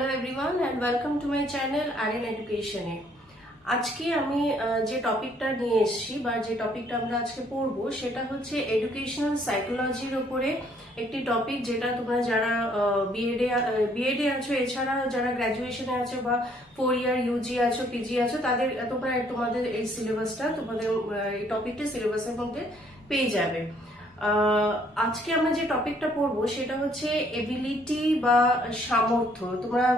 Hello everyone and welcome to my channel RN Education এ আজকে আমি যে টপিকটা নিয়ে এসেছি বা যে টপিকটা আমরা আজকে পড়বো সেটা হচ্ছে এডুকেশনাল সাইকোলজির উপরে একটি টপিক, যেটা তোমরা যারা বিএডে আছো, এছাড়া যারা গ্র্যাজুয়েশনে আছো বা 4 ইয়ার ইউজি আছো, পিজি আছো, তোমাদের এই সিলেবাসটা, তোমাদের এই টপিকটা সিলেবাসের মধ্যে পেয়ে যাবে। আজকে আমরা যে টপিকটা পড়বো সেটা হচ্ছে এবিলিটি বা সামর্থ্য।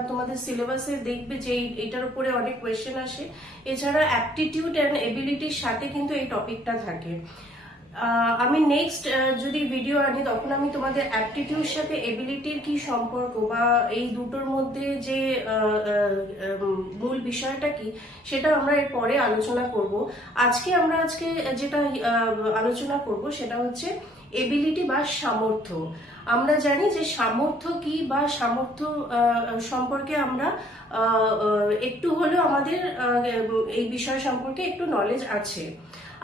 তোমাদের সিলেবাসে দেখবে যে এটার উপরে অনেক কোয়েশ্চেন আসে। এছাড়া অ্যাপটিটিউড এন্ড এবিলিটির সাথে কিন্তু এই টপিকটা থাকে। আমি নেক্সট যদি ভিডিও আনি তখন আমি তোমাদের অ্যাপটিটিউড সাথে এবিলিটির কি সম্পর্ক বা এই দুটোর মধ্যে যে মূল বিষয়টা কি সেটা আমরা এর পরে আলোচনা করব। আজকে যেটা আলোচনা করব সেটা হচ্ছে এবিলিটি বা সামর্থ্য। আমরা জানি যে সামর্থ্য কি বা সামর্থ্য সম্পর্কে আমরা একটু হলেও আমাদের এই বিষয় সম্পর্কে একটু নলেজ আছে।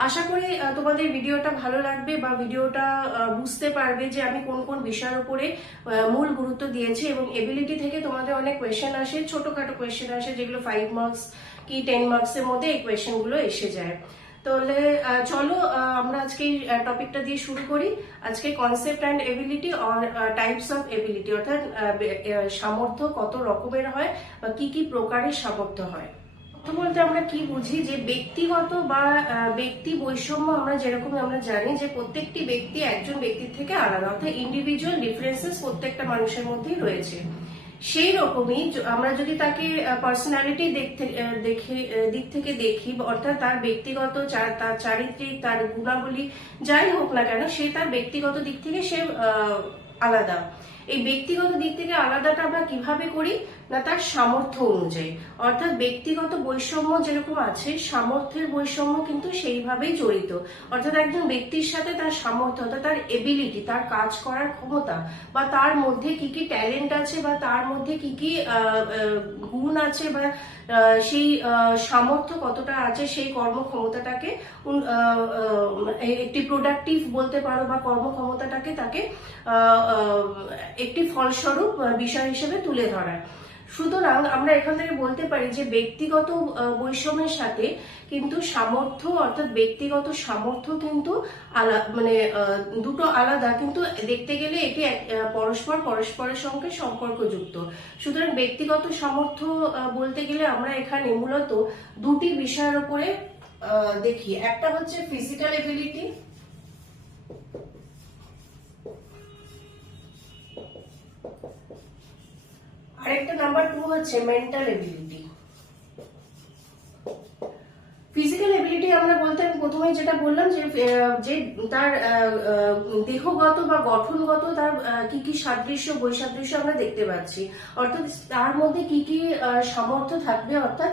আশা করি তোমাদের ভিডিওটা ভালো লাগবে বা ভিডিওটা বুঝতে পারবে যে আমি কোন কোন বিষয়ের উপরে মূল গুরুত্ব দিয়েছি। এবং এবিলিটি থেকে তোমাদের অনেক কোয়েশ্চেন আসে, ছোটখাটো কোয়েশ্চেন আসে, যেগুলো 5 মার্কস কি 10 মার্কসের মধ্যে এই কোয়েশ্চেন গুলো এসে যায়। তাহলে চলো আমরা আজকে এই টপিকটা দিয়ে শুরু করি। আজকে concept and ability or types of ability, অর্থাৎ সামর্থ্য কত রকমের হয় বা কি কি প্রকারের সামর্থ্য হয়। বলতে আমরা কি বুঝি, যে ব্যক্তিগত বা ব্যক্তি বৈষম্য আমরা যেরকম আমরা জানি যে প্রত্যেকটি ব্যক্তি একজন ব্যক্তির থেকে আলাদা, অর্থাৎ ইন্ডিভিজুয়াল ডিফারেন্সেস প্রত্যেকটা মানুষের মধ্যেই রয়েছে। সেই রকমই আমরা যদি তাকে পার্সোনালিটি দিক থেকে দেখি, অর্থাৎ তার ব্যক্তিগত তার চারিত্রিক, তার গুণাবলী যাই হোক না কেন, সে তার ব্যক্তিগত দিক থেকে সে আলাদা। এই ব্যক্তিগত দিক থেকে আলাদাটা আমরা কিভাবে করি না, তার সামর্থ্য অনুযায়ী। অর্থাৎ ব্যক্তিগত বৈষম্য যেরকম আছে, সামর্থ্যের বৈষম্য কিন্তু সেইভাবেই জড়িত। অর্থাৎ একজন ব্যক্তির সাথে তার সামর্থ্য, অর্থাৎ তার এবিলিটি, তার কাজ করার ক্ষমতা বা তার মধ্যে কি কি ট্যালেন্ট আছে বা তার মধ্যে কি কি গুণ আছে বা সেই সামর্থ্য কতটা আছে, সেই কর্মক্ষমতাটাকে একটি প্রোডাক্টিভ বলতে পারো বা কর্মক্ষমতাটাকে তাকে একটি ফলস্বরূপ বিষয় হিসেবে তুলে ধরা। সুতরাং আমরা এখান থেকে বলতে পারি যে ব্যক্তিগত বৈষম্যের সাথে কিন্তু সামর্থ্য, অর্থাৎ ব্যক্তিগত সামর্থ্য কিন্তু দুটো আলাদা, কিন্তু দেখতে গেলে এটি পরস্পরের সঙ্গে সম্পর্কযুক্ত। সুতরাং ব্যক্তিগত সামর্থ্য বলতে গেলে আমরা এখানে মূলত দুটি বিষয়ের উপরে দেখি। একটা হচ্ছে ফিজিক্যাল এবিলিটি, আরেকটা নাম্বার 2 হচ্ছে মেন্টাল এবিলিটি। ফিজিক্যাল এবিলিটি আমরা বলতে আমি প্রথমেই যেটা বললাম যে তার দেহগত বা গঠনগত তার কি কি সাদৃশ্য বৈসাদৃশ্য আমরা দেখতে পাচ্ছি, অর্থাৎ তার মধ্যে কি কি সামর্থ্য থাকবে, অর্থাৎ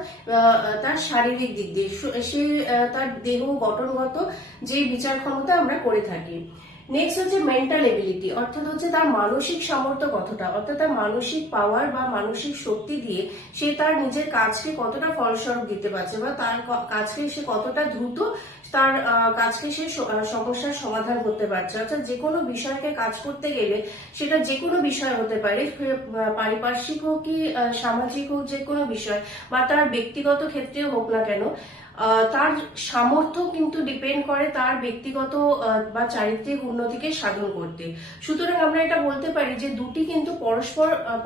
তার শারীরিক দিক দিয়ে সে তার দেহ গঠনগত যে বিচার ক্ষমতা আমরা করে থাকি। নেক্সট হচ্ছে মেন্টাল এবিলিটি, অর্থাৎ হচ্ছে তার মানসিক সামর্থ্য কতটা, অর্থাৎ তার মানসিক পাওয়ার বা মানসিক শক্তি দিয়ে সে তার নিজের কাজকে কতটা ফলস্বরূপ দিতে পারছে বা তার কাজকে সে কতটা দ্রুত তার কাজকে সে সমস্যার সমাধান করতে পারছে। অর্থাৎ যে কোনো বিষয়কে কাজ করতে গেলে, সেটা যে কোনো বিষয় হতে পারে, পারিপার্শ্বিক হোক কি সামাজিক হোক, যে কোনো বিষয় বা তার ব্যক্তিগত ক্ষেত্রেও হোক না কেন, তার সামর্থ্য কিন্তু ডিপেন্ড করে তার ব্যক্তিগত বা চারিত্রিক উন্নতিকে সাধন করতে। সুতরাং আমরা এটা বলতে পারি যে দুটি কিন্তু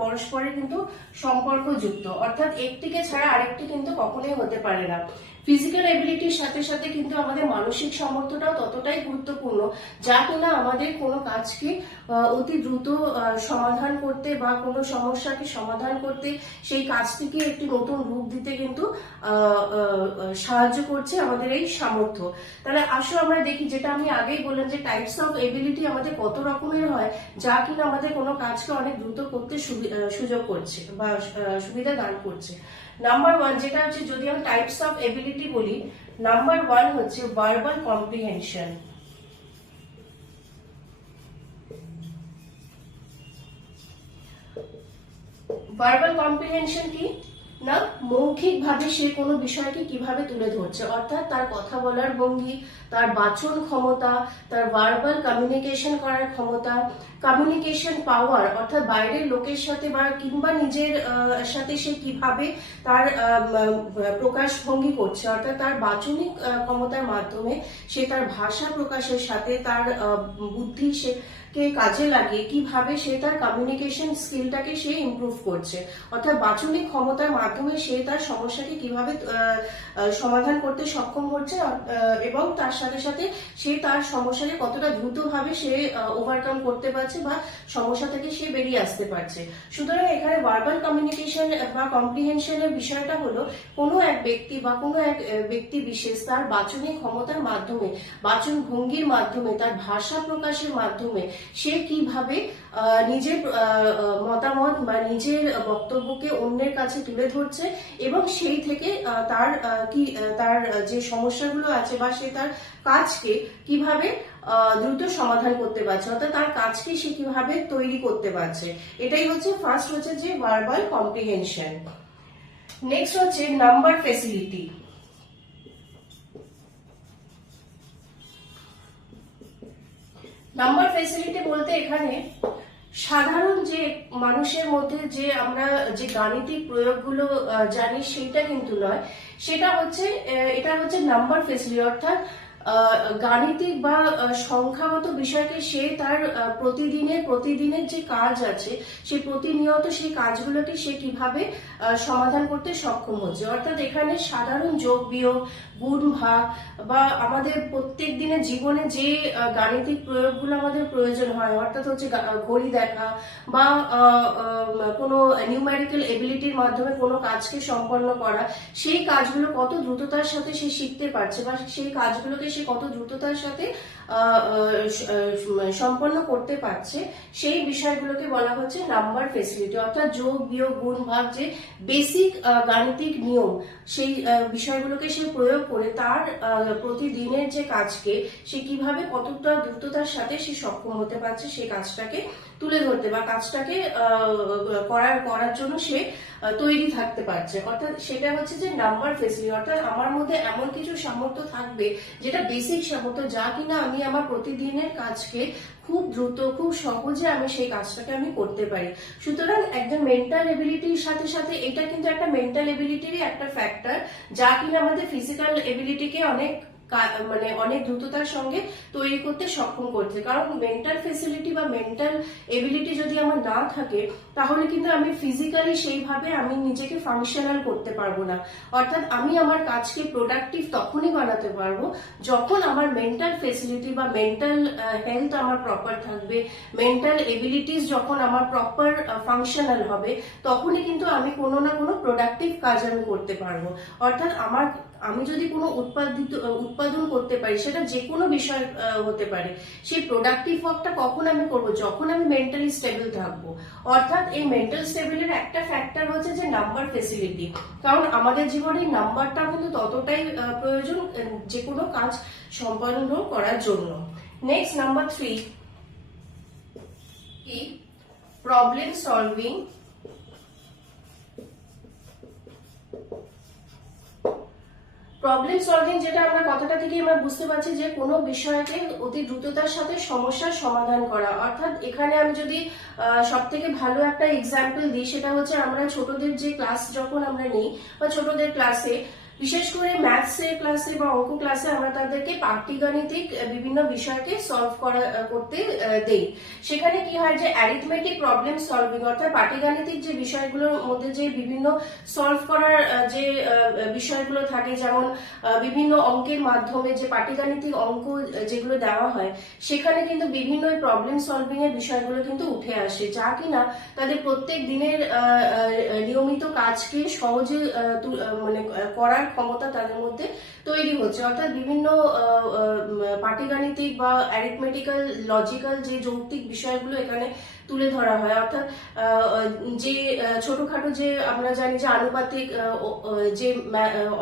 পরস্পরের কিন্তু সম্পর্কযুক্ত, অর্থাৎ একটিকে ছাড়া আরেকটি কিন্তু কখনোই হতে পারে না। ফিজিক্যাল এবিলিটির সাথে সাথে কিন্তু আমাদের মানসিক সামর্থ্যটাও ততটাই গুরুত্বপূর্ণ, যা কিনা আমাদের কোনো কাজকে অতি দ্রুত সমাধান করতে বা কোনো সমস্যাকে সমাধান করতে, সেই কাজটিকে একটি নতুন রূপ দিতে কিন্তু সাহায্য করছে আমাদের এই সামর্থ্য। তাহলে আসো আমরা দেখি, যেটা আমি আগেই বললাম যে টাইপস অফ এবিলিটি আমাদের কত রকমের হয়, যা কিনা আমাদের কোনো কাজকে অনেক দ্রুত করতে সুযোগ করছে বা সুবিধা দান করছে। নাম্বার 1 যেটা হচ্ছে, যদি আমি টাইপস অফ এবিলিটি বলি, নাম্বার 1 হচ্ছে ভার্বাল কম্প্রিহেনশন। ভার্বাল কম্প্রিহেনশন কি? না মৌখিক ভাবে সে কোনো বিষয়কে কিভাবে তুলে ধরছে, অর্থাৎ তার কথা বলার ভঙ্গি, তার বাচন ক্ষমতা, তার ভার্বাল কমিউনিকেশন করার ক্ষমতা, কমিউনিকেশন পাওয়ার, অর্থাৎ বাইরের লোকের সাথে বা কিংবা নিজের সাথে সে কিভাবে তার প্রকাশ ভঙ্গি করছে, অর্থাৎ তার বাচনিক ক্ষমতার মাধ্যমে সে তার ভাষা প্রকাশের সাথে তার বুদ্ধি সে কে কাজে লাগিয়ে কিভাবে সে তার কমিউনিকেশন স্কিলটাকে সে ইমপ্রুভ করছে, অর্থাৎ বাচনিক ক্ষমতার মাধ্যমে সে তার সমস্যাকে কিভাবে সমাধান করতে সক্ষম হচ্ছে, এবং তার সাথে সাথে সে তার সমস্যাকে কতটা দ্রুতভাবে সে ওভারকাম করতে পারছে বা সমস্যা থেকে সে বেরিয়ে আসতে পারছে। সুতরাং এখানে ভার্বাল কমিউনিকেশন বা কম্প্রিহেনশনের বিষয়টা হলো কোনো এক ব্যক্তি বা কোনো এক ব্যক্তি বিশেষ তার বাচনিক ক্ষমতার মাধ্যমে, বাচন ভঙ্গির মাধ্যমে, তার ভাষা প্রকাশের মাধ্যমে সে কিভাবে নিজের মতামত বা নিজের বক্তব্যকে অন্যের কাছে তুলে ধরছে এবং সেই থেকে তার যে সমস্যাগুলো আছে বা সে তার কাজকে কিভাবে দ্রুত সমাধান করতে পারছে, অর্থাৎ তার কাজকে সে কিভাবে তৈরি করতে পারছে। এটাই হচ্ছে ফার্স্ট হচ্ছে যে ভার্বাল কম্প্রিহেনশন। নেক্সট হচ্ছে নাম্বার ফেসিলিটি। নাম্বার ফেসিলিটি বলতে এখানে সাধারণ যে মানুষের মধ্যে যে আমরা যে গাণিতিক প্রয়োগগুলো জানি সেটা কিন্তু নয়, এটা হচ্ছে নাম্বার ফেসিলিটি, অর্থাৎ গাণিতিক বা সংখ্যাগত বিষয়কে সে তার প্রতিদিনের যে কাজ আছে সে প্রতিনিয়ত সেই কাজগুলোকে সে কিভাবে সমাধান করতে সক্ষম হচ্ছে, অর্থাৎ এখানে সাধারণ যোগ বিয়োগ, গুণ ভাগ বা আমাদের প্রত্যেক দিনের জীবনে যে গাণিতিক প্রয়োগগুলো আমাদের প্রয়োজন হয়, অর্থাৎ হচ্ছে ঘড়ি দেখা বা কোনো নিউমেরিক্যাল এবিলিটির মাধ্যমে কোনো কাজকে সম্পন্ন করা, সেই কাজগুলো কত দ্রুততার সাথে সে শিখতে পারছে বা সেই কাজগুলোকে সে কত দ্রুততার সাথে সম্পন্ন করতে পারছে, সেই বিষয়গুলোকে বলা হচ্ছে নাম্বার ফেসিলিটি, অর্থাৎ যোগ বিয়োগ গুণ ভাগ যে বেসিক গাণিতিক নিয়ম সেই বিষয়গুলোকে সে প্রয়োগ করে তার প্রতিদিনের যে কাজকে সে কিভাবে কতটা দ্রুততার সাথে সে সক্ষম হতে পারছে সেই কাজটাকে তুলে ধরতে বা কাজটাকে করার জন্য সে তৈরি থাকতে পারছে, অর্থাৎ সেটা হচ্ছে যে নাম্বার ফেসিলিটি, অর্থাৎ আমার মধ্যে এমন কিছু সামর্থ্য থাকবে যেটা বেসিক সামর্থ্য, যা কিনা আমি আমার প্রতিদিনের কাজকে খুব দ্রুত খুব সহজে আমি সেই কাজটাকে আমি করতে পারি। সুতরাং একজন মেন্টাল এবিলিটির সাথে সাথে এটা কিন্তু একটা মেন্টাল এবিলিটিরই একটা ফ্যাক্টর, যা কিনা আমাদের ফিজিক্যাল এবিলিটিকে অনেক দ্রুততার সঙ্গে তৈরি করতে সক্ষম করছে, কারণ মেন্টাল ফেসিলিটি বা মেন্টাল এবিলিটি যদি আমার না থাকে তাহলে কিন্তু আমি ফিজিক্যালি সেইভাবে আমি নিজেকে ফাংশনাল করতে পারবো না, অর্থাৎ আমি আমার কাজকে প্রোডাক্টিভ তখনই বানাতে পারবো যখন আমার মেন্টাল ফেসিলিটি বা মেন্টাল হেলথ আমার প্রপার থাকবে, মেন্টাল এবিলিটিস যখন আমার প্রপার ফাংশনাল হবে, তখনই কিন্তু আমি কোনো না কোনো প্রোডাক্টিভ কাজ আমি করতে পারবো, অর্থাৎ আমি যদি কোনো উৎপাদন করতে পারি, সেটা যে কোনো বিষয় হতে পারে, সেই প্রোডাক্টিভ ওয়ার্কটা কখন আমি করব, যখন আমি মেন্টালি স্টেবল থাকবো, অর্থাৎ এই মেন্টাল স্টেবিলিটির একটা ফ্যাক্টর হচ্ছে যে নাম্বার ফেসিলিটি, কারণ আমাদের জীবনে নাম্বারটা কিন্তু ততটাই প্রয়োজন যে কোনো কাজ সম্পন্ন করার জন্য। নেক্সট নাম্বার 3 কি প্রবলেম সলভিং। প্রবলেম সলভিং যেটা আমরা কথাটা থেকে আমরা বুঝতে পারছি যে কোনো বিষয়কে অতি দ্রুততার সাথে সমস্যার সমাধান করা, অর্থাৎ এখানে আমি যদি সব থেকে ভালো একটা এক্সাম্পল দিই, সেটা হচ্ছে আমরা ছোটদের যে ক্লাস যখন আমরা নিই বা ছোটদের ক্লাসে, বিশেষ করে ম্যাথসের ক্লাসে বা অঙ্ক ক্লাসে আমরা তাদেরকে পাটিগাণিতিক বিভিন্ন বিষয়কে সলভ করতে দেই। সেখানে কি হয় যে অ্যারিথমেটিক প্রবলেম সলভিং, অর্থাৎ পাটিগাণিতিক যে বিষয়গুলোর মধ্যে যে বিভিন্ন সলভ করার যে বিষয়গুলো থাকে, যেমন বিভিন্ন অঙ্কের মাধ্যমে যে পাটিগাণিতিক অঙ্ক যেগুলো দেওয়া হয়, সেখানে কিন্তু বিভিন্ন প্রবলেম সলভিং এর বিষয়গুলো কিন্তু উঠে আসে, যা কিনা তাদের প্রত্যেক দিনের নিয়মিত কাজকে সহজে করার ক্ষমতা তাদের মধ্যে তৈরি হচ্ছে, অর্থাৎ বিভিন্ন পাটিগাণিতিক বা অ্যারিথমেটিক্যাল লজিক্যাল যে যৌক্তিক বিষয়গুলো এখানে তুলে ধরা হয়, অর্থাৎ যে ছোটখাটো যে আমরা জানি যে আনুপাতিক যে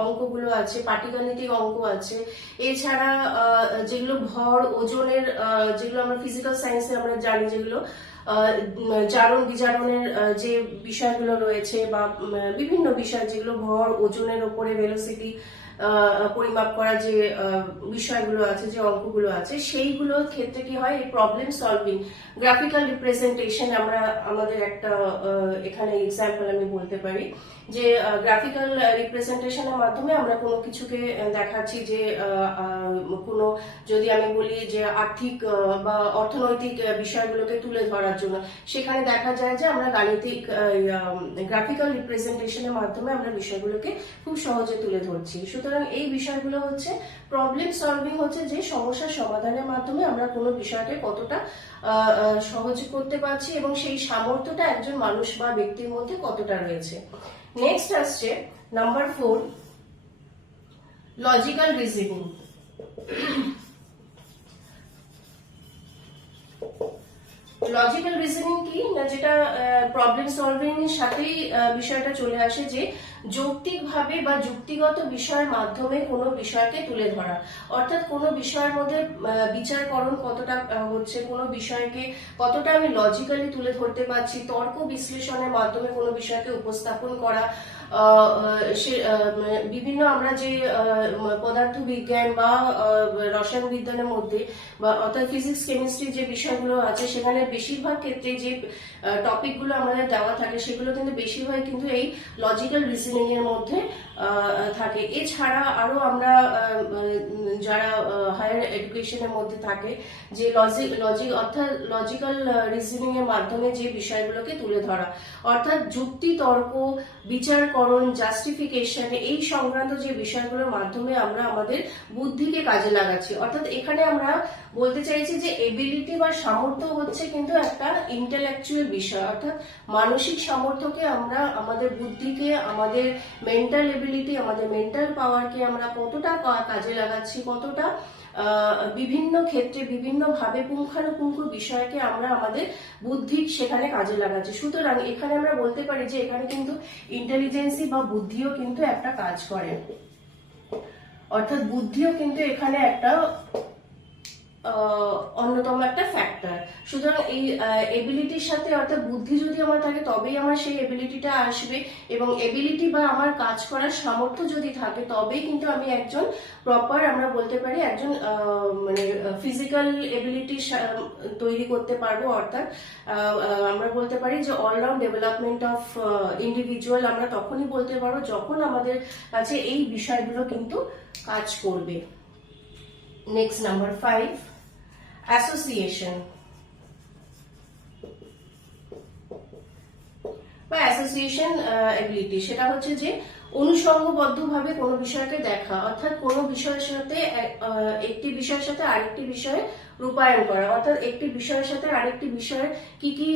অঙ্কগুলো আছে, পাটিগাণিতিক অঙ্ক আছে, এছাড়া যেগুলো ভর ওজনের যেগুলো আমরা ফিজিক্যাল সায়েন্সে আমরা জানি যেগুলো জারণ বিজারণের যে বিষয়গুলো রয়েছে বা বিভিন্ন বিষয় যেগুলো ভর ওজনের উপরে ভেলোসিটি পরিমাপ করা যে বিষয়গুলো আছে, যে অঙ্কগুলো আছে, সেইগুলোর ক্ষেত্রে কি হয়, এই প্রবলেম সলভিং গ্রাফিক্যাল রিপ্রেজেন্টেশন আমরা আমাদের একটা এখানে এক্সাম্পল আমি বলতে পারি যে গ্রাফিক্যাল রিপ্রেজেন্টেশনের মাধ্যমে আমরা কোনো কিছুকে দেখাচ্ছি যে কোনো, যদি আমি বলি যে আর্থিক বা অর্থনৈতিক বিষয়গুলোকে তুলে ধরার জন্য, সেখানে দেখা যায় যে আমরা গাণিতিক গ্রাফিক্যাল রিপ্রেজেন্টেশনের মাধ্যমে আমরা বিষয়গুলোকে খুব সহজে তুলে ধরছি। সুতরাং এই বিষয়গুলো হচ্ছে প্রবলেম সলভিং, হচ্ছে যে সমস্যার সমাধানের মাধ্যমে আমরা কোনো বিষয়কে কতটা সহজ করতে পারছি এবং সেই সামর্থ্যটা একজন মানুষ বা ব্যক্তির মধ্যে কতটা রয়েছে। নেক্সট আসছে number 4, logical reasoning. Logical reasoning কি না, যেটা প্রবলেম সলভিং এর সাথেই বিষয়টা চলে আসে, যে যৌক্তিকভাবে বা যুক্তিগত বিষয়ের মাধ্যমে কোনো বিষয়কে তুলে ধরা, অর্থাৎ কোনো বিষয়ের মধ্যে বিচারকরণ কতটা হচ্ছে, কোনো বিষয়কে কতটা আমি লজিক্যালি তুলে ধরতে পারছি, তর্ক বিশ্লেষণের মাধ্যমে কোনো বিষয়কে উপস্থাপন করা। বিভিন্ন আমরা যে পদার্থ বিজ্ঞান বা রসায়ন বিজ্ঞানের মধ্যে বা অর্থাৎ ফিজিক্স কেমিস্ট্রি যে বিষয়গুলো আছে, সেখানে বেশিরভাগ ক্ষেত্রে যে টপিকগুলো আমাদের দেওয়া থাকে সেগুলো কিন্তু বেশিরভাগ কিন্তু এই লজিক্যাল রিজনিং এর মধ্যে থাকে। এছাড়া আরো আমরা যারা হায়ার এডুকেশনের মধ্যে থাকে, যে অর্থাৎ লজিক্যাল রিজনিং এর মাধ্যমে যে বিষয়গুলোকে তুলে ধরা, অর্থাৎ যুক্তি তর্ক বিচারকরণ জাস্টিফিকেশন এই সংক্রান্ত যে বিষয়গুলোর মাধ্যমে আমরা আমাদের বুদ্ধিকে কাজে লাগাচ্ছি। অর্থাৎ এখানে আমরা বলতে চাইছি যে এবিলিটি বা সামর্থ্য হচ্ছে কিন্তু একটা ইন্টেলেকচুয়াল বিষয়, অর্থাৎ মানসিক সামর্থ্যকে আমরা আমাদের বুদ্ধিকে, আমাদের মেন্টাল এবিলিটি, আমাদের মেন্টাল পাওয়ারকে আমরা কতটা কাজে লাগাচ্ছি, কতটা বিভিন্ন ক্ষেত্রে বিভিন্ন ভাবে পুঙ্খানুপুঙ্খ বিষয়কে আমরা আমাদের বুদ্ধি সেখানে কাজে লাগাচ্ছি। সুতরাং এখানে আমরা বলতে পারি যে এখানে কিন্তু ইন্টেলিজেন্সি বা বুদ্ধিও কিন্তু একটা কাজ করে, অর্থাৎ বুদ্ধিও কিন্তু এখানে একটা অন্যতম একটা ফ্যাক্টর। সুতরাং এই এবিলিটির সাথে, অর্থাৎ বুদ্ধি যদি আমার থাকে তবেই আমার সেই এবিলিটিটা আসবে, এবং এবিলিটি বা আমার কাজ করার সামর্থ্য যদি থাকে তবেই কিন্তু আমি একজন প্রপার, আমরা বলতে পারি একজন মানে ফিজিক্যাল এবিলিটি তৈরি করতে পারবো। অর্থাৎ আমরা বলতে পারি যে অলরাউন্ড ডেভেলপমেন্ট অফ ইন্ডিভিজুয়াল আমরা তখনই বলতে পারবো যখন আমাদের কাছে এই বিষয়গুলো কিন্তু কাজ করবে। নেক্সট নাম্বার 5, অ্যাসোসিয়েশন বা অ্যাসোসিয়েশন এবিলিটি। সেটা হচ্ছে যে অনুসঙ্গবদ্ধভাবে কোনো বিষয়কে দেখা, অর্থাৎ কোনো বিষয়ের সাথে একটি বিষয়ের সাথে আরেকটি বিষয়ে রূপায়ণ করা, অর্থাৎ একটি বিষয়ের সাথে আরেকটি বিষয়ের কি কি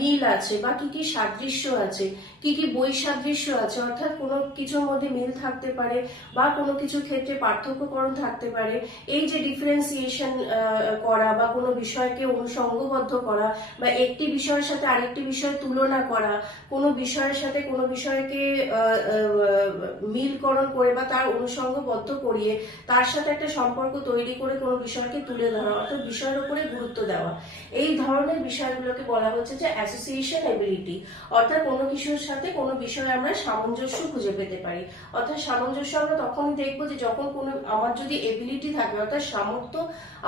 মিল আছে বা কি কি সাদৃশ্য আছে, কি কি বৈসাদৃশ্য আছে, অর্থাৎ কোনো কিছুর মধ্যে মিল থাকতে পারে বা কোনো কিছু ক্ষেত্রে পার্থক্যকরণ থাকতে পারে। এই যে ডিফারেন্সিয়েশন করা বা কোনো বিষয়কে অনুসঙ্গবদ্ধ করা বা একটি বিষয়ের সাথে আরেকটি বিষয় তুলনা করা, কোনো বিষয়ের সাথে কোনো বিষয়কে মিলকরণ করে বা তার অনুসঙ্গবদ্ধ করিয়ে তার সাথে একটা সম্পর্ক তৈরি করে কোনো বিষয়কে তুলে ধরা, অর্থাৎ বিষয়ের উপরে গুরুত্ব দেওয়া। এই ধরনের বিষয়গুলোকে বলা হচ্ছে যে অ্যাসোসিয়েশন এবিলিটি, অর্থাৎ কোনো কিছুর সাথে কোনো বিষয়ে আমরা সামঞ্জস্য খুঁজে পেতে পারি। অর্থাৎ সামঞ্জস্য আমরা তখনই দেখবো যে যখন কোনো আমার যদি এবিলিটি থাকে, অর্থাৎ সামর্থ্য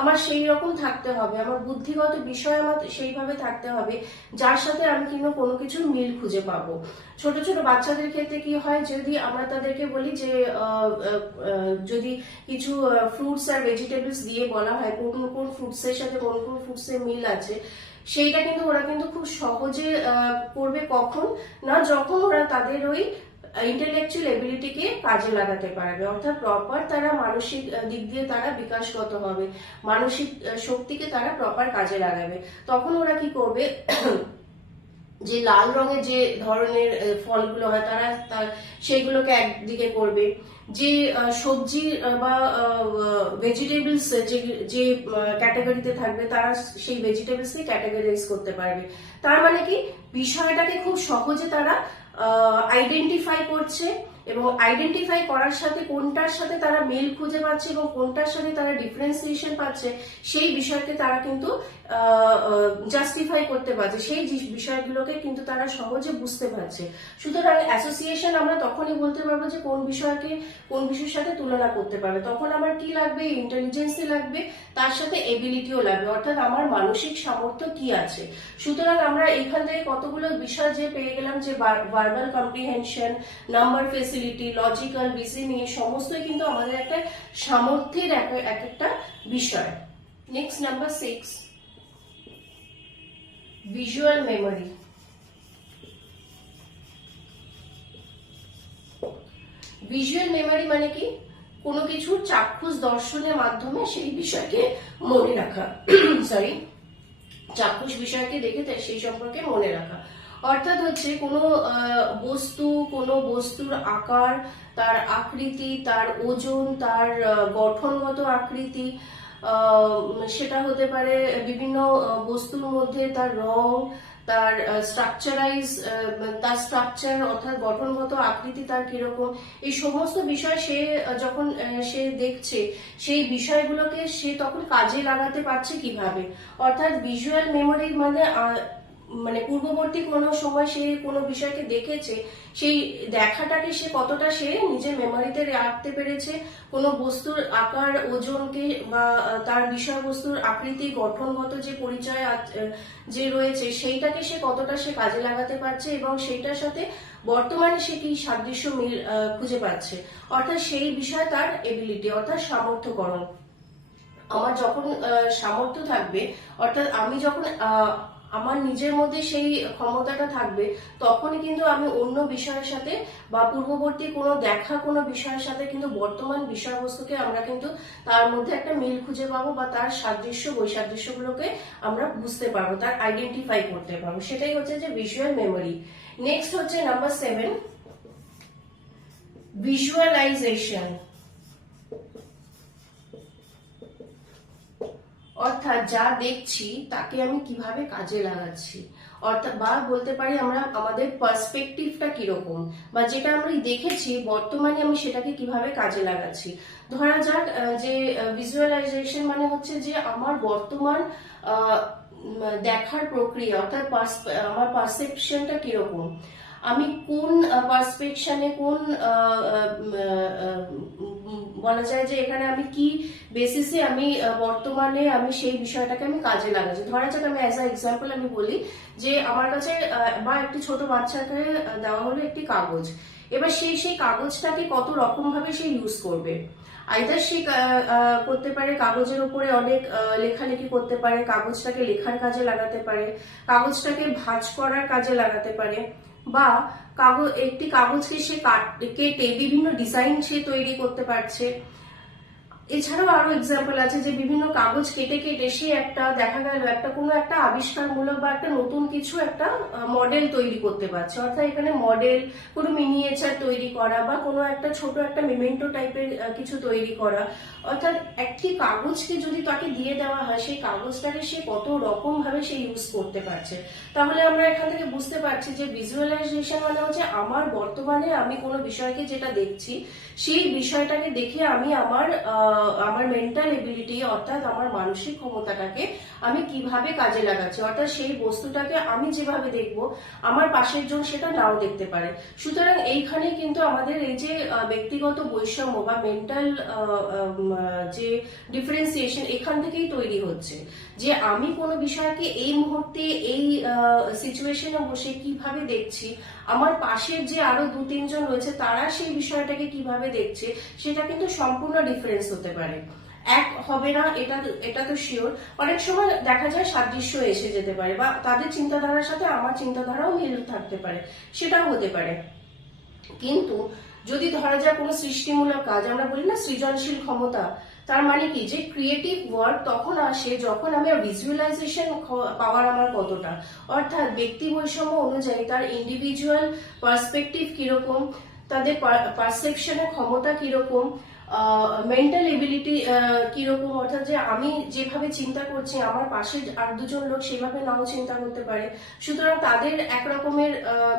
আমার সেই রকম থাকতে হবে, আমার বুদ্ধিগত বিষয় আমার সেইভাবে থাকতে হবে যার সাথে আমি কিন্তু কোনো কিছুর মিল খুঁজে পাবো। ছোট ছোট বাচ্চাদের ক্ষেত্রে কি হয়, যদি আমরা তাদেরকে বলি যে যদি কিছু ফ্রুটস আর ভেজিটেবলস দিয়ে বলা হয় কোন কোন ফ্রুটস এর সাথে কোন কোন ফ্রুটস এর মিল আছে, সেইটা কিন্তু ওরা কিন্তু খুব সহজে করবে। কখন না, যখন ওরা তাদের ওই ইন্টেলেকচুয়াল এবিলিটিকে কাজে লাগাতে পারবে, অর্থাৎ প্রপার তারা মানসিক দিক দিয়ে তারা বিকাশগত হবে, মানসিক শক্তিকে তারা প্রপার কাজে লাগাবে। তখন ওরা কি করবে, যে লাল রঙের যে ধরনের ফলগুলো হয় তারা সেইগুলোকে একদিকে করবে, যে সবজি বা ভেজিটেবলস যে ক্যাটাগরিতে থাকবে তারা সেই ভেজিটেবলসকে ক্যাটাগরাইজ করতে পারবে। তার মানে কি, বিষয়টাকে খুব সহজে তারা আইডেন্টিফাই করছে এবং আইডেন্টিফাই করার সাথে কোনটার সাথে তারা মিল খুঁজে পাচ্ছে এবং কোনটার সাথে তারা ডিফারেন্সিয়েশন পাচ্ছে সেই বিষয়কে তারা কিন্তু জাস্টিফাই করতে পারছে, সেই বিষয়গুলোকে কিন্তু তারা সহজে বুঝতে পারছে। সুতরাং অ্যাসোসিয়েশন আমরা তখনই বলতে পারবো যে কোন বিষয়কে কোন বিষয়ের সাথে তুলনা করতে পারবে। তখন আমার কি লাগবে, ইন্টেলিজেন্সই লাগবে, তার সাথে এবিলিটিও লাগবে, অর্থাৎ আমার মানসিক সামর্থ্য কি আছে। সুতরাং আমরা এখান থেকে কতগুলো বিষয় যে পেয়ে গেলাম, যে verbal comprehension, number facility, logical reasoning, সমস্তই কিন্তু আমাদের একটা সামর্থ্যের একটা বিষয়। Next number 6, visual memory. Visual memory মানে কি, কোনো কিছু চাক্ষুষ দর্শনের মাধ্যমে সেই বিষয়কে মনে রাখা সরি চাক্ষুষ বিষয়কে দেখে সেই সম্পর্কে মনে রাখা। অর্থাৎ হচ্ছে কোনো বস্তুর আকার, তার আকৃতি, তার ওজন, তার গঠনগত আকৃতি, সেটা হতে পারে বিভিন্ন বস্তুর মধ্যে তার রং, তার স্ট্রাকচার অর্থাৎ গঠনগত আকৃতি তার কিরকম, এই সমস্ত বিষয় সে যখন সে দেখছে সেই বিষয়গুলোকে সে তখন কাজে লাগাতে পারছে কিভাবে। অর্থাৎ ভিজুয়াল মেমোরি মানে পূর্ববর্তী কোনো সময় সে কোনো বিষয়কে দেখেছে, সেই দেখাটাকে সে কতটা সে নিজের মেমোরিতে রাখতে পেরেছে, কোনো বস্তুর আকার, ওজনকে বা তার বিষয়বস্তুর আকৃতি, গঠনগত যে পরিচয় যে রয়েছে সেইটাকে সে কতটা সে কাজে লাগাতে পারছে এবং সেইটার সাথে বর্তমানে সে কি সাদৃশ্য মিল খুঁজে পাচ্ছে। অর্থাৎ সেই বিষয় তার এবিলিটি, অর্থাৎ সামর্থ্যকরণ। আমার যখন সামর্থ্য থাকবে, অর্থাৎ আমি যখন আমার নিজের মধ্যে সেই ক্ষমতাটা থাকবে, তখনই কিন্তু আমি অন্য বিষয়ের সাথে বা পূর্ববর্তী কোনো বিষয়ের সাথে কিন্তু বর্তমান বিষয়বস্তুকে আমরা কিন্তু তার মধ্যে একটা মিল খুঁজে পাবো বা তার সাদৃশ্য বৈসাদৃশ্যগুলোকে আমরা বুঝতে পারবো, তার আইডেন্টিফাই করতে পারবো। সেটাই হচ্ছে যে ভিজুয়াল মেমোরি। নেক্সট হচ্ছে নাম্বার 7, ভিজুয়ালাইজেশন। অর্থাৎ যা দেখছি তাকে আমি কিভাবে কাজে লাগাচ্ছি, অর্থাৎ বা বলতে পারি আমরা আমাদের পার্সপেক্টিভটা কিরকম, বা যেটা আমরা দেখেছি বর্তমানে আমি সেটাকে কিভাবে কাজে লাগাচ্ছি। ধরা যাক যে ভিজুয়ালাইজেশন মানে হচ্ছে যে আমার বর্তমান দেখার প্রক্রিয়া, অর্থাৎ আমার পারসেপশনটা কিরকম, আমি কোন পার্সপেকশনে কোন বলা যায় যে এখানে আমি কি বেসিসে আমি বর্তমানে আমি সেই বিষয়টাকে আমি কাজে লাগাচ্ছি। ধরা যাক আমি অ্যাজ আ এক্সাম্পল আমি বলি যে আমার কাছে বা একটি ছোট বাচ্চাকে দেওয়া হলো একটি কাগজ, এবার সেই কাগজটাকে কত রকম ভাবে সে ইউজ করবে। আইদার সে করতে পারে কাগজের উপরে অনেক লেখালেখি করতে পারে, কাগজটাকে লেখার কাজে লাগাতে পারে, কাগজটাকে ভাঁজ করার কাজে লাগাতে পারে, বা একটি কাগজকে সে কেটে বিভিন্ন ডিজাইন সে তৈরি করতে পারছে। এছাড়াও আরো এক্সাম্পল আছে যে বিভিন্ন কাগজ কেটে কেটে সে একটা দেখা গেল কোনো একটা আবিষ্কারমূলক বা একটা নতুন কিছু একটা মডেল তৈরি করতে পারছে। অর্থাৎ এখানে মডেল, কোনো মিনিয়েচার তৈরি করা বা কোনো একটা ছোট একটা মেমেন্টো টাইপের কিছু তৈরি করা। অর্থাৎ একটি কাগজকে যদি তাকে দিয়ে দেওয়া হয়, সেই কাগজটাকে সে কত রকম ভাবে সে ইউজ করতে পারছে। তাহলে আমরা এখান থেকে বুঝতে পারছি যে ভিজুয়ালাইজেশন মানে হচ্ছে আমার বর্তমানে আমি কোনো বিষয়কে যেটা দেখছি সেই বিষয়টাকে দেখে আমি আমার মেন্টাল এবিলিটি, অর্থাৎ আমার মানসিক ক্ষমতাটাকে আমি কিভাবে কাজে লাগাচ্ছি। অর্থাৎ সেই বস্তুটাকে আমি যেভাবে দেখবো আমার পাশের জন সেটা নাও দেখতে পারে। সুতরাং এইখানে কিন্তু আমাদের এই যে ব্যক্তিগত বৈষম্য বা মেন্টাল যে ডিফারেন্সিয়েশন এখান থেকেই তৈরি হচ্ছে, যে আমি কোনো বিষয়কে এই মুহূর্তে এই সিচুয়েশনে বসে কিভাবে দেখছি, আমার পাশের যে আরো 2-3 জন রয়েছে তারা সেই বিষয়টাকে কিভাবে দেখছে, সেটা কিন্তু সম্পূর্ণ ডিফারেন্স হতে পারে, এক হবে না, এটা তো শিওর। অনেক সময় দেখা যায় সাদৃশ্য এসে যেতে পারে বা তাদের চিন্তাধারার সাথে আমার চিন্তাধারাও মিল থাকতে পারে, সেটাও হতে পারে। কিন্তু যদি ধরা যায় কোনো সৃষ্টিমূলক কাজ, আমরা বলি না সৃজনশীল ক্ষমতা, তার মানে কি যে ক্রিয়েটিভ ওয়ার্ক তখন আসে যখন আমি ভিজুয়ালাইজেশন পাওয়ার আমার কতটা, অর্থাৎ ব্যক্তি বৈষম্য অনুযায়ী তার ইন্ডিভিজুয়াল পার্সপেক্টিভ কিরকম, তাদের পারসেপশনের ক্ষমতা কিরকম, মেন্টাল এবিলিটি কিরকম, অর্থাৎ যে আমি যেভাবে চিন্তা করছি আমার পাশে আর দুজন লোক সেভাবে নাও চিন্তা করতে পারে, সুতরাং তাদের একরকমের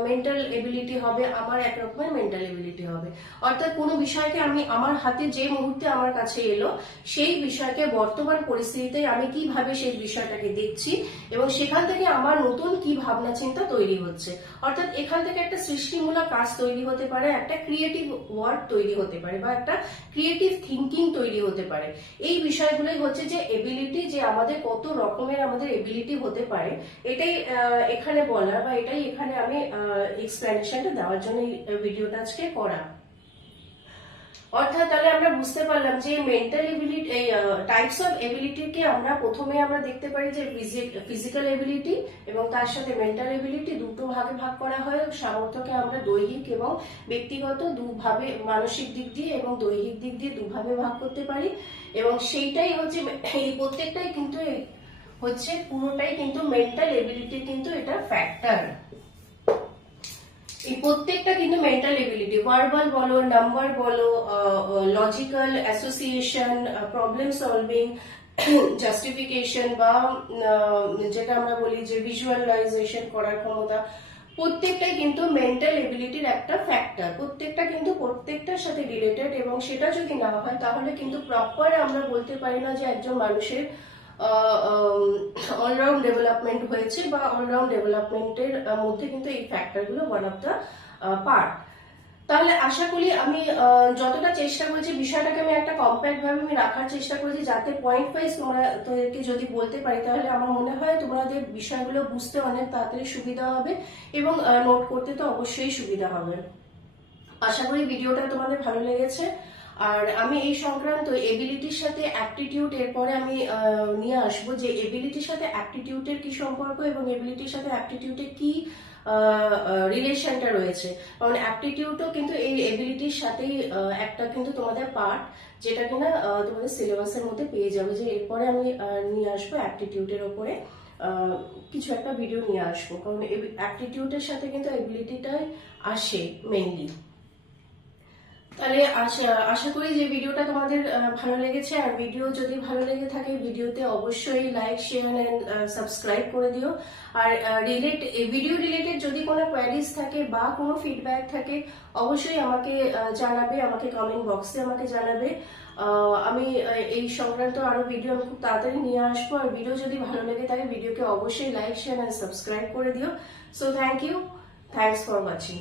মেন্টাল এবিলিটি হবে, আমার একরকমের মেন্টাল এবিলিটি হবে। অর্থাৎ কোনো বিষয়কে আমি আমার হাতে যে মুহূর্তে আমার কাছে এলো সেই বিষয়কে বর্তমান পরিস্থিতিতে আমি কিভাবে সেই বিষয়টাকে দেখছি এবং সেখান থেকে আমার নতুন কি ভাবনা চিন্তা তৈরি হচ্ছে। অর্থাৎ এখান থেকে একটা সৃষ্টিমূলক কাজ তৈরি হতে পারে, একটা ক্রিয়েটিভ ওয়ার্ক তৈরি হতে পারে বা একটা ক্রিয়েটিভ থিঙ্কিং তৈরি হতে পারে। এই বিষয়গুলোই হচ্ছে যে এবিলিটি, যে আমাদের কত রকমের আমাদের এবিলিটি হতে পারে, এটাই এখানে বলা বা এটাই এখানে আমি এক্সপ্লেনেশনটা দেওয়ার জন্য এই ভিডিওটা আজকে করা। অর্থাৎ তাহলে আমরা বুঝতে পারলাম যে মেন্টাল এবিলিটি, এই টাইপস অফ এবিলিটিকে আমরা প্রথমে আমরা দেখতে পারি যে ফিজিক্যাল এবিলিটি এবং তার সাথে মেন্টাল এবিলিটি দুটো ভাগে ভাগ করা হয়। সামর্থ্যকে আমরা দৈহিক এবং ব্যক্তিগত দুভাবে, মানসিক দিক দিয়ে এবং দৈহিক দিক দিয়ে দুভাবে ভাগ করতে পারি এবং সেইটাই হচ্ছে এই প্রত্যেকটাই কিন্তু হচ্ছে পুরোটাই কিন্তু মেন্টাল এবিলিটির কিন্তু এটা ফ্যাক্টর। এই প্রত্যেকটা কিন্তু মেন্টাল এবিলিটি, ভার্বাল বলো, নাম্বার বলো, logical association, problem solving, justification বা যেটা আমরা বলি যে ভিজুয়ালাইজেশন করার ক্ষমতা, প্রত্যেকটাই কিন্তু মেন্টাল এবিলিটির একটা ফ্যাক্টর। প্রত্যেকটা কিন্তু প্রত্যেকটার সাথে রিলেটেড এবং সেটা যদি না হয় তাহলে কিন্তু প্রপার আমরা বলতে পারি না যে একজন মানুষের অলরাউন্ড ডেভেলপমেন্ট হয়েছে বা অলরাউন্ড ডেভেলপমেন্টের মধ্যে কিন্তু এই ফ্যাক্টরগুলো ওয়ান অফ দ্য পার্ট। তাহলে আশা করি আমি যতটা চেষ্টা করেছি বিষয়টাকে আমি একটা কম্প্যাক্ট ভাবে আমি রাখার চেষ্টা করেছি, যাতে পয়েন্ট ওয়াইজ তোমাদেরকে যদি বলতে পারি তাহলে আমার মনে হয় তোমাদের বিষয়গুলো বুঝতে অনেক তাড়াতাড়ি সুবিধা হবে এবং নোট করতে তো অবশ্যই সুবিধা হবে। আশা করি ভিডিওটা তোমাদের ভালো লেগেছে। আর আমি এই সংক্রান্ত এবিলিটির সাথে অ্যাপটিটিউড এরপরে আমি নিয়ে আসবো যে এবিলিটির সাথে অ্যাপটিটিউডের কি সম্পর্ক এবং এবিলিটির সাথে অ্যাপটিটিউডের কি রিলেশনটা রয়েছে। কারণ অ্যাপটিটিউডও কিন্তু এই এবিলিটির সাথেই একটা কিন্তু তোমাদের পার্ট, যেটা কিনা তোমাদের সিলেবাসের মধ্যে পেয়ে যাবে। যে এরপরে আমি নিয়ে আসবো অ্যাপটিটিউডের ওপরে কিছু একটা ভিডিও নিয়ে আসবো, কারণ অ্যাপটিটিউডের সাথে কিন্তু এবিলিটিটাই আসে মেইনলি। তাহলে আশা করি যে ভিডিওটা তোমাদের ভালো লেগেছে। আর ভিডিও যদি ভালো লেগে থাকে ভিডিওতে অবশ্যই লাইক, শেয়ার এন্ড সাবস্ক্রাইব করে দিও। আর ভিডিও রিলেটেড যদি কোনো কোয়ারিজ থাকে বা কোনো ফিডব্যাক থাকে অবশ্যই আমাকে জানাবে, আমাকে কমেন্ট বক্সে আমাকে জানাবে। আমি এই সংক্রান্ত আরো ভিডিও আমি খুব তাড়াতাড়ি নিয়ে আসবো। আর ভিডিও যদি ভালো লেগে থাকে ভিডিওকে অবশ্যই লাইক, শেয়ার এন্ড সাবস্ক্রাইব করে দিও। So thank you, thanks for watching.